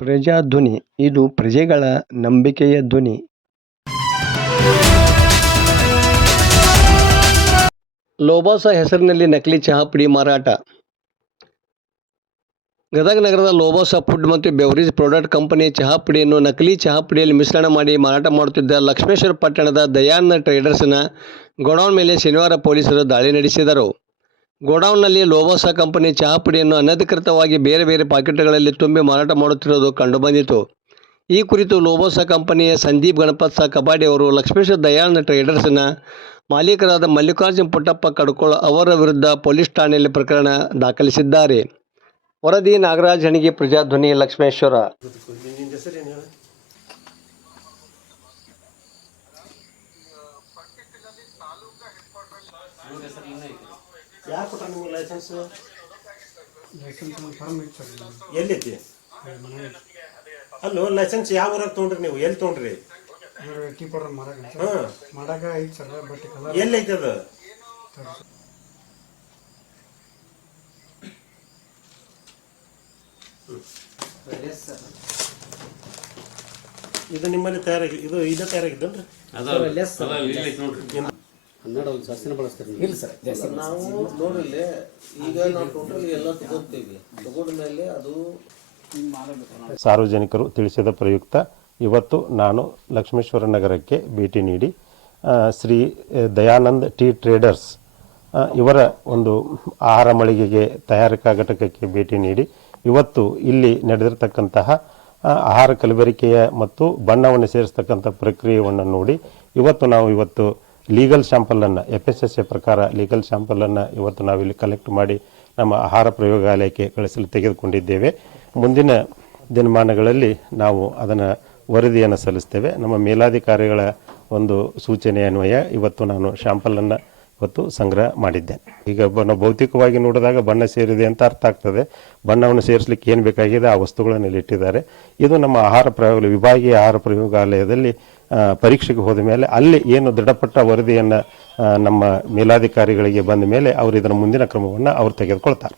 ಪ್ರಜಾಧ್ವನಿ, ಇದು ಪ್ರಜೆಗಳ ನಂಬಿಕೆಯ ಧ್ವನಿ. ಲೋಬಾಸ ಹೆಸರಿನಲ್ಲಿ ನಕಲಿ ಚಹಾ ಪುಡಿ ಮಾರಾಟ. ಗದಗ ನಗರದ ಲೋಬೋಸ ಫುಡ್ ಮತ್ತು ಬೆವರೇಜ್ ಪ್ರಾಡಕ್ಟ್ ಕಂಪನಿ ಚಹಾ ಪುಡಿಯನ್ನು ನಕಲಿ ಚಹಾ ಪುಡಿಯಲ್ಲಿ ಮಿಶ್ರಣ ಮಾಡಿ ಮಾರಾಟ ಮಾಡುತ್ತಿದ್ದ ಲಕ್ಷ್ಮೇಶ್ವರ ಪಟ್ಟಣದ ದಯಾನಂದ ಟ್ರೇಡರ್ಸ್ನ ಗೋಡೌನ್ ಮೇಲೆ ಶನಿವಾರ ಪೊಲೀಸರು ದಾಳಿ ನಡೆಸಿದರು. ಗೋಡೌನ್ನಲ್ಲಿ ಲೋಬೋಸಾ ಕಂಪನಿ ಚಹಾ ಪುಡಿಯನ್ನು ಅನಧಿಕೃತವಾಗಿ ಬೇರೆ ಬೇರೆ ಪಾಕೆಟ್ಗಳಲ್ಲಿ ತುಂಬಿ ಮಾರಾಟ ಮಾಡುತ್ತಿರುವುದು ಕಂಡುಬಂದಿತು. ಈ ಕುರಿತು ಲೋಬೋಸ ಕಂಪನಿಯ ಸಂದೀಪ್ ಗಣಪತ್ ಸಹ ಕಬಾಡಿ ಅವರು ಲಕ್ಷ್ಮೇಶ್ವರ ದಯಾನಂದ ಟ್ರೇಡರ್ಸ್ನ ಮಾಲೀಕರಾದ ಮಲ್ಲಿಕಾರ್ಜುನ್ ಪುಟ್ಟಪ್ಪ ಕಡ್ಕೋಳ ಅವರ ವಿರುದ್ಧ ಪೊಲೀಸ್ ಠಾಣೆಯಲ್ಲಿ ಪ್ರಕರಣ ದಾಖಲಿಸಿದ್ದಾರೆ. ವರದಿ ನಾಗರಾಜ್ ಹಣಿಗೆ ಪ್ರಜಾಧ್ವನಿ ಲಕ್ಷ್ಮೇಶ್ವರ. ಯಾರು ಕೊಟ್ಟ ನಿಮ್ಗೆ ಲೈಸೆನ್ಸ್ ಲೈಸೆನ್ಸ್ ಫಾರ್ಮ್ ಇತ್ತು ಸರ್ ಮನೆಗೆ ಅಲ್ಲೋ ಲೈಸೆನ್ಸ್ ಯಾವ ಊರಾಗ ತೊಗೊಂಡ್ರಿ ನೀವು? ಎಲ್ಲಿ ತೊಗೊಂಡ್ರಿ? ಇವ್ರು ಟೀ ಪೌಡರ್ ಮಾರಾಕ ಸರ್ ಹಾಂ. ಮಾಡಾಕ ಐತಿ ಸರ್ ಬಟ್ ಕಲರ್ ಎಲ್ಲೈತಿ ಅದು? ಇದು ನಿಮ್ಮಲ್ಲಿ ತಯಾರಾಗಿ ಇದು ಇದು ತಯಾರಾಗಿದ್ದನ್ರಿ ನಾವು. ನೋಡಿಲ್ಲಿ ಈಗ ನಾವು ಟೋಟಲ್ ಎಲ್ಲ ತಗೋತೀವಿ ತಗೊಂಡ ಮೇಲೆ ಅದು ಸಾರ್ವಜನಿಕರು ತಿಳಿಸಿದ ಪ್ರಯುಕ್ತ ಇವತ್ತು ನಾನು ಲಕ್ಷ್ಮೇಶ್ವರ ನಗರಕ್ಕೆ ಭೇಟಿ ನೀಡಿ ಆ, ಶ್ರೀ ದಯಾನಂದ್ ಟೀ ಟ್ರೇಡರ್ಸ್ ಆ, ಇವರ ಒಂದು ಆಹಾರ ಮಳಿಗೆಗೆ ತಯಾರಿಕಾ ಘಟಕಕ್ಕೆ ಭೇಟಿ ನೀಡಿ ಇವತ್ತು ಇಲ್ಲಿ ನಡೆದಿರತಕ್ಕಂತಹ ಆ, ಆಹಾರ ಕಲಬೆರಕೆಯ ಮತ್ತು ಬಣ್ಣವನ್ನು ಸೇರಿಸತಕ್ಕಂಥ ಪ್ರಕ್ರಿಯೆಯನ್ನು ನೋಡಿ ಇವತ್ತು ನಾವು ಇವತ್ತು ಲೀಗಲ್ ಸ್ಯಾಂಪಲನ್ನು ಎಫ್ ಎಸ್ ಎಸ್ ಎ ಪ್ರಕಾರ ಲೀಗಲ್ ಸ್ಯಾಂಪಲನ್ನು ಇವತ್ತು ನಾವಿಲ್ಲಿ ಕಲೆಕ್ಟ್ ಮಾಡಿ ನಮ್ಮ ಆಹಾರ ಪ್ರಯೋಗಾಲಯಕ್ಕೆ ಕಳಿಸಲು ತೆಗೆದುಕೊಂಡಿದ್ದೇವೆ. ಮುಂದಿನ ದಿನಮಾನಗಳಲ್ಲಿ ನಾವು ಅದನ್ನು ವರದಿಯನ್ನು ಸಲ್ಲಿಸ್ತೇವೆ. ನಮ್ಮ ಮೇಲಾಧಿಕಾರಿಗಳ ಒಂದು ಸೂಚನೆ ಅನ್ವಯ ಇವತ್ತು ನಾನು ಶ್ಯಾಂಪಲನ್ನು ಇವತ್ತು ಸಂಗ್ರಹ ಮಾಡಿದ್ದೇನೆ ಈಗ ನಾವು ಭೌತಿಕವಾಗಿ ನೋಡಿದಾಗ ಬಣ್ಣ ಸೇರಿದೆ ಅಂತ ಅರ್ಥ ಆಗ್ತದೆ. ಬಣ್ಣವನ್ನು ಸೇರಿಸಲಿಕ್ಕೆ ಏನು ಬೇಕಾಗಿದೆ ಆ ವಸ್ತುಗಳನ್ನು ಇಟ್ಟಿದ್ದಾರೆ. ಇದು ನಮ್ಮ ಆಹಾರ ಪ್ರಯೋಗ ವಿಭಾಗೀಯ ಆಹಾರ ಪ್ರಯೋಗಾಲಯದಲ್ಲಿ ಪರೀಕ್ಷೆಗೆ ಹೋದ ಮೇಲೆ ಅಲ್ಲಿ ಏನು ದೃಢಪಟ್ಟ ವರದಿಯನ್ನು ನಮ್ಮ ಮೇಲಾಧಿಕಾರಿಗಳಿಗೆ ಬಂದ ಮೇಲೆ ಅವರು ಇದರ ಮುಂದಿನ ಕ್ರಮವನ್ನು ಅವರು ತೆಗೆದುಕೊಳ್ತಾರೆ.